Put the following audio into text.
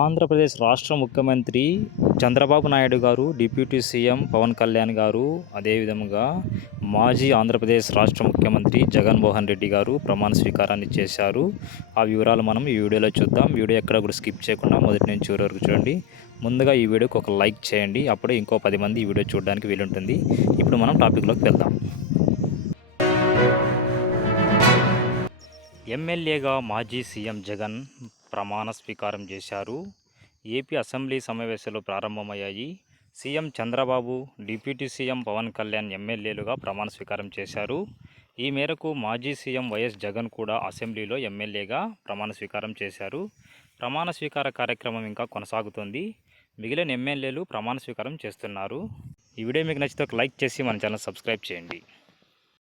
ఆంధ్రప్రదేశ్ రాష్ట్ర ముఖ్యమంత్రి చంద్రబాబు నాయుడు గారు, డిప్యూటీ సీఎం పవన్ కళ్యాణ్ గారు, అదేవిధంగా మాజీ ఆంధ్రప్రదేశ్ రాష్ట్ర ముఖ్యమంత్రి జగన్మోహన్ రెడ్డి గారు ప్రమాణ స్వీకారాన్ని చేశారు. ఆ వివరాలు మనం ఈ వీడియోలో చూద్దాం. వీడియో ఎక్కడ కూడా స్కిప్ చేయకుండా మొదటి నుంచి చివరి వరకు చూడండి. ముందుగా ఈ వీడియోకి ఒక లైక్ చేయండి, అప్పుడే ఇంకో 10 మంది ఈ వీడియో చూడడానికి వీలుంటుంది. ఇప్పుడు మనం టాపిక్లోకి వెళ్దాం. ఎమ్మెల్యేగా మాజీ సీఎం జగన్ ప్రమాణ స్వీకారం చేశారు. ఏపీ అసెంబ్లీ సమావేశాలు ప్రారంభమయ్యాయి. CM Chandrababu, deputy CM Pawan Kalyan ఎమ్మెల్యేలుగా ప్రమాణ స్వీకారం చేశారు. ఈ మేరకు మాజీ సీఎం వైఎస్ జగన్ కూడా అసెంబ్లీలో ఎమ్మెల్యేగా ప్రమాణ స్వీకారం చేశారు. ప్రమాణ స్వీకార కార్యక్రమం ఇంకా కొనసాగుతోంది. మిగిలిన ఎమ్మెల్యేలు ప్రమాణ స్వీకారం చేస్తున్నారు. ఈ వీడియో మీకు నచ్చితే ఒక లైక్ చేసి మన ఛానల్ సబ్స్క్రైబ్ చేయండి.